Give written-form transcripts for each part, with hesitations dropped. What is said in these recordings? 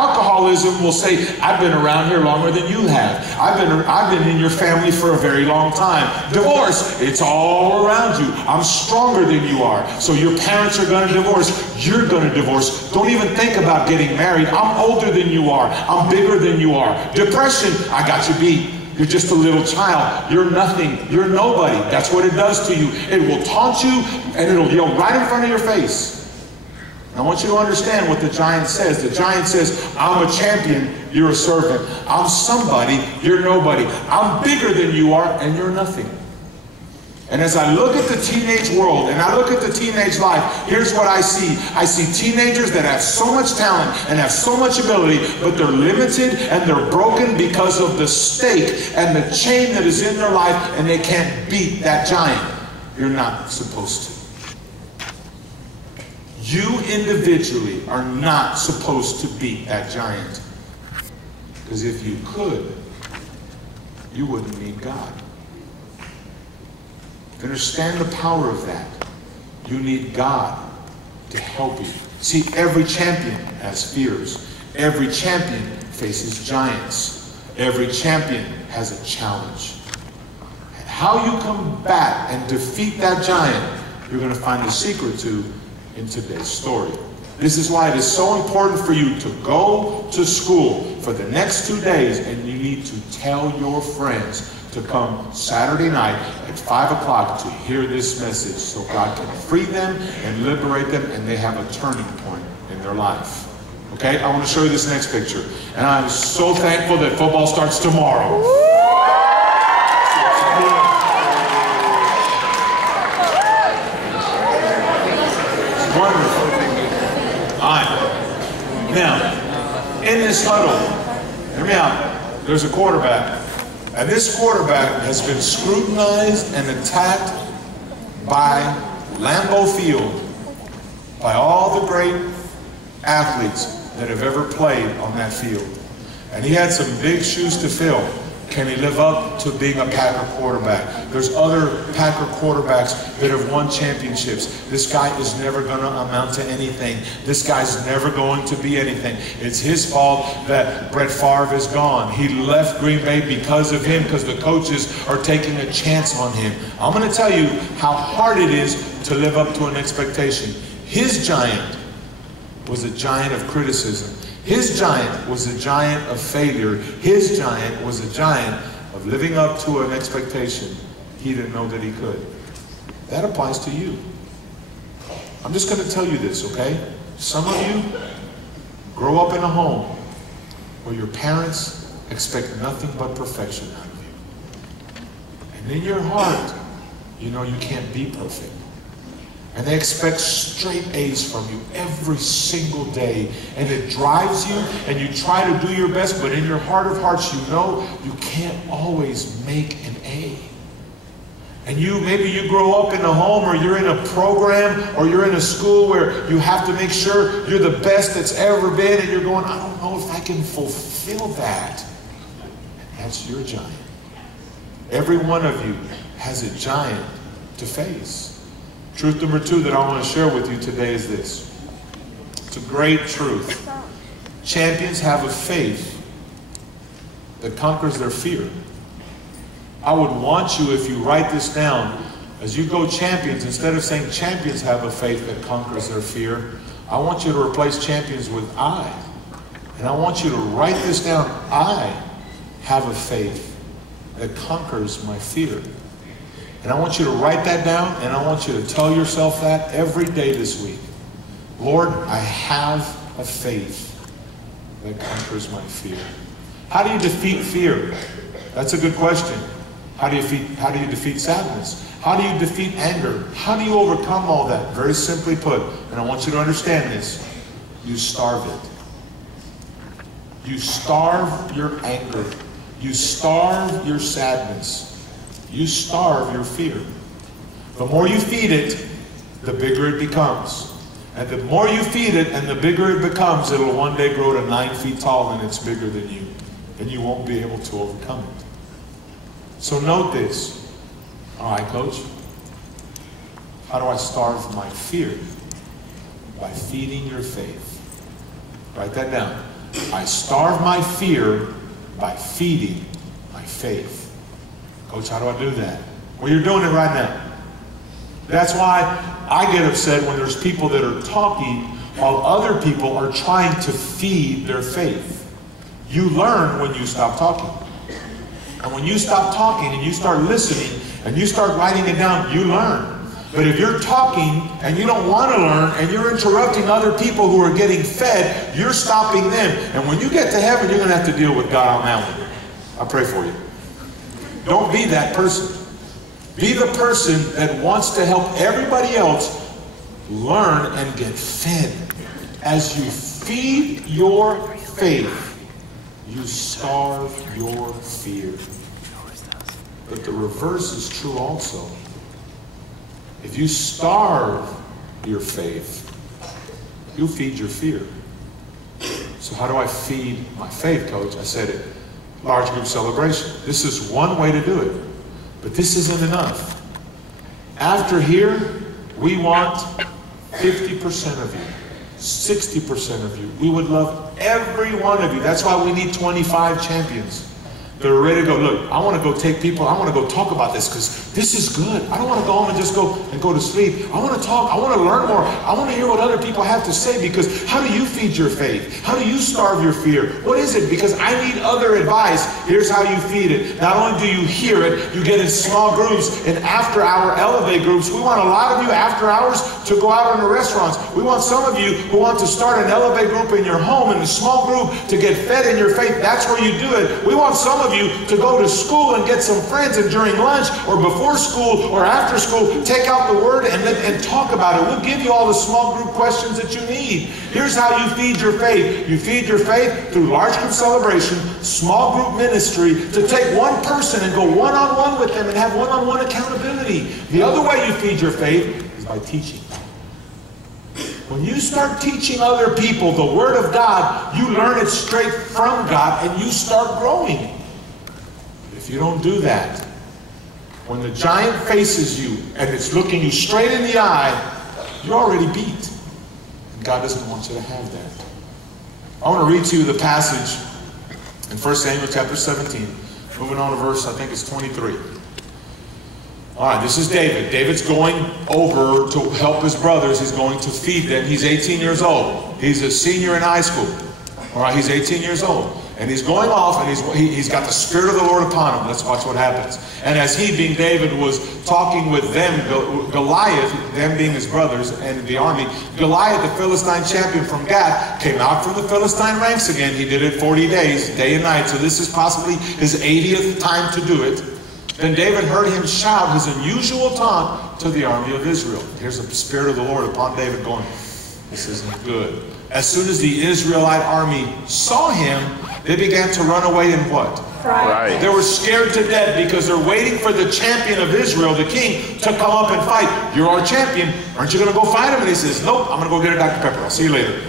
Alcoholism will say, I've been around here longer than you have. I've been in your family for a very long time. Divorce, it's all around you. I'm stronger than you are. So your parents are going to divorce. You're going to divorce. Don't even think about getting married. I'm older than you are. I'm bigger than you are. Depression, I got you beat. You're just a little child. You're nothing. You're nobody. That's what it does to you. It will taunt you, and it'll yell right in front of your face. I want you to understand what the giant says. The giant says, I'm a champion, you're a servant. I'm somebody, you're nobody. I'm bigger than you are, and you're nothing. And as I look at the teenage world, and I look at the teenage life, here's what I see. I see teenagers that have so much talent and have so much ability, but they're limited and they're broken because of the stake and the chain that is in their life, and they can't beat that giant. You're not supposed to. You individually are not supposed to beat that giant. Because if you could, you wouldn't need God. Understand the power of that. You need God to help you. See, every champion has fears. Every champion faces giants. Every champion has a challenge. And how you combat and defeat that giant, you're going to find the secret to in today's story. This is why it is so important for you to go to school for the next 2 days, and you need to tell your friends to come Saturday night at 5 o'clock to hear this message so God can free them and liberate them, and they have a turning point in their life. Okay, I want to show you this next picture. And I'm so thankful that football starts tomorrow. Wonderful. All right. Now, in this huddle, hear me out, there's a quarterback. And this quarterback has been scrutinized and attacked by Lambeau Field, by all the great athletes that have ever played on that field. And he had some big shoes to fill. Can he live up to being a Packer quarterback? There's other Packer quarterbacks that have won championships. This guy is never going to amount to anything. This guy's never going to be anything. It's his fault that Brett Favre is gone. He left Green Bay because of him, because the coaches are taking a chance on him. I'm going to tell you how hard it is to live up to an expectation. His giant was a giant of criticism. His giant was a giant of failure. His giant was a giant of living up to an expectation he didn't know that he could. That applies to you. I'm just going to tell you this, okay? Some of you grow up in a home where your parents expect nothing but perfection out of you. And in your heart, you know you can't be perfect. And they expect straight A's from you every single day. And it drives you, and you try to do your best, but in your heart of hearts, you know you can't always make an A. And maybe you grow up in a home, or you're in a program, or you're in a school where you have to make sure you're the best that's ever been, and you're going, I don't know if I can fulfill that. That's your giant. Every one of you has a giant to face. Truth number 2 that I want to share with you today is this. It's a great truth. Champions have a faith that conquers their fear. I would want you, if you write this down, as you go champions, instead of saying champions have a faith that conquers their fear, I want you to replace champions with I. And I want you to write this down. I have a faith that conquers my fear. And I want you to write that down, and I want you to tell yourself that every day this week. Lord, I have a faith that conquers my fear. How do you defeat fear? That's a good question. How do you defeat sadness? How do you defeat anger? How do you overcome all that? Very simply put, and I want you to understand this, you starve it. You starve your anger. You starve your sadness. You starve your fear. The more you feed it, the bigger it becomes. And the more you feed it and the bigger it becomes, it'll one day grow to 9 feet tall, and it's bigger than you. And you won't be able to overcome it. So note this. All right, Coach. How do I starve my fear? By feeding your faith. Write that down. I starve my fear by feeding my faith. Coach, how do I do that? Well, you're doing it right now. That's why I get upset when there's people that are talking while other people are trying to feed their faith. You learn when you stop talking. And when you stop talking and you start listening and you start writing it down, you learn. But if you're talking and you don't want to learn and you're interrupting other people who are getting fed, you're stopping them. And when you get to heaven, you're going to have to deal with God on that one. I pray for you. Don't be that person. Be the person that wants to help everybody else learn and get fed. As you feed your faith, you starve your fear. But the reverse is true also. If you starve your faith, you feed your fear. So how do I feed my faith, Coach? I said it. Large group celebration. This is one way to do it. But this isn't enough. After here, we want 50% of you, 60% of you. We would love every one of you. That's why we need 25 champions. They're ready to go. Look, I want to go take people. I want to go talk about this because this is good. I don't want to go home and just go to sleep. I want to talk. I want to learn more. I want to hear what other people have to say, because how do you feed your faith? How do you starve your fear? What is it? Because I need other advice. Here's how you feed it. Not only do you hear it, you get in small groups and after hour elevate groups. We want a lot of you after hours to go out in the restaurants. We want some of you who want to start an elevate group in your home, in a small group, to get fed in your faith. That's where you do it. We want some of you to go to school and get some friends, and during lunch or before school or after school, take out the word and talk about it. We'll give you all the small group questions that you need. Here's how you feed your faith. You feed your faith through large group celebration, small group ministry, to take one person and go one-on-one with them and have one-on-one accountability. The other way you feed your faith is by teaching. When you start teaching other people the Word of God, you learn it straight from God and you start growing. If you don't do that, when the giant faces you and it's looking you straight in the eye, you're already beat. And God doesn't want you to have that. I want to read to you the passage in 1 Samuel chapter 17. Moving on to verse, I think it's 23. All right, this is David. David's going over to help his brothers. He's going to feed them. He's 18 years old. He's a senior in high school. All right, he's 18 years old. And he's going off, and he's got the Spirit of the Lord upon him. Let's watch what happens. And as he, being David, was talking with them, Goliath, them being his brothers and the army, Goliath, the Philistine champion from Gath, came out from the Philistine ranks again. He did it 40 days, day and night. So this is possibly his 80th time to do it. Then David heard him shout his unusual taunt to the army of Israel. Here's the Spirit of the Lord upon David going, this isn't good. As soon as the Israelite army saw him, they began to run away in what? Right. They were scared to death because they're waiting for the champion of Israel, the king, to come up and fight. You're our champion. Aren't you going to go fight him? And he says, nope, I'm going to go get a Dr. Pepper. I'll see you later.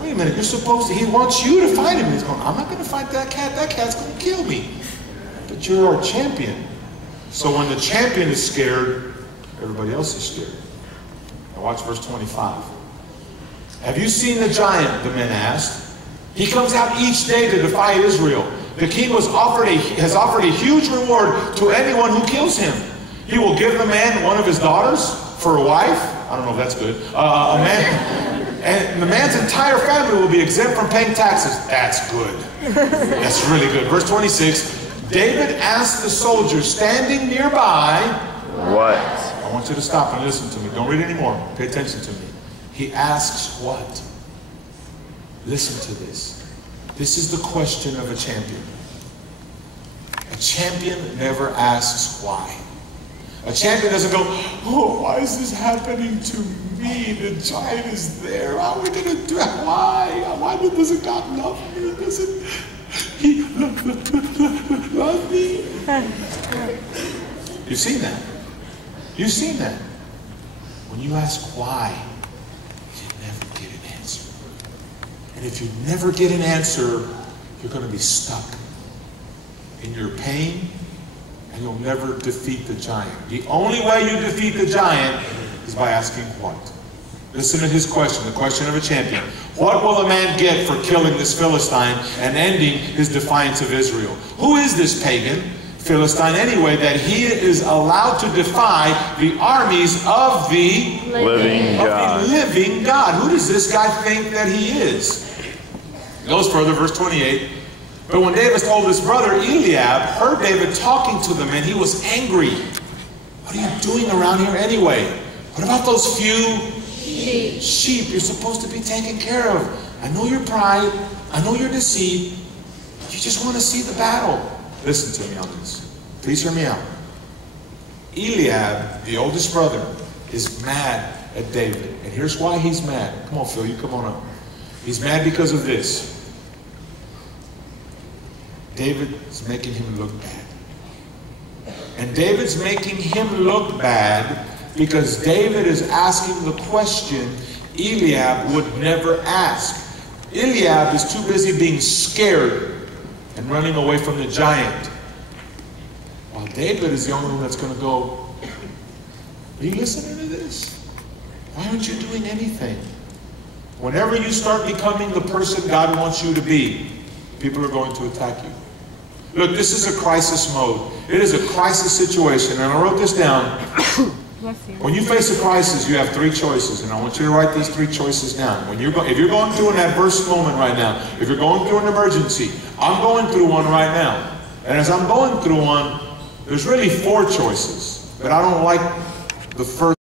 Wait a minute, you're supposed to, he wants you to fight him. And he's going, I'm not going to fight that cat. That cat's going to kill me. But you're our champion. So when the champion is scared, everybody else is scared. Now watch verse 25. Have you seen the giant? The men asked. He comes out each day to defy Israel. The king has offered a huge reward to anyone who kills him. He will give the man one of his daughters for a wife. I don't know if that's good. And the man's entire family will be exempt from paying taxes. That's good. That's really good. Verse 26. David asked the soldiers standing nearby. What? I want you to stop and listen to me. Don't read anymore. Pay attention to me. He asks what? Listen to this. This is the question of a champion. A champion never asks why. A champion doesn't go, oh, why is this happening to me? The giant is there. How are we going to do it? Why? Why doesn't God love me? Doesn't he love me? You've seen that. You've seen that. When you ask why, you never get an answer. And if you never get an answer, you're going to be stuck in your pain, and you'll never defeat the giant. The only way you defeat the giant is by asking what. Listen to his question, the question of a champion. What will a man get for killing this Philistine and ending his defiance of Israel? Who is this pagan Philistine anyway, that he is allowed to defy the armies of the living God? Who does this guy think that he is? It goes further, verse 28. But when David told his brother Eliab, heard David talking to them, and he was angry. What are you doing around here anyway? What about those few sheep you're supposed to be taking care of? I know your pride. I know your deceit. You just want to see the battle. Listen to me on this. Please hear me out. Eliab, the oldest brother, is mad at David. And here's why he's mad. Come on, Phil, you come on up. He's mad because of this. David is making him look bad. And David's making him look bad because David is asking the question Eliab would never ask. Eliab is too busy being scared and running away from the giant, while David is the only one that's going to go, are you listening to this? Why aren't you doing anything? Whenever you start becoming the person God wants you to be, people are going to attack you. Look, this is a crisis mode. It is a crisis situation, and I wrote this down. When you face a crisis, you have three choices, and I want you to write these three choices down. If you're going through an adverse moment right now, if you're going through an emergency, I'm going through one right now. And as I'm going through one, there's really four choices, but I don't like the first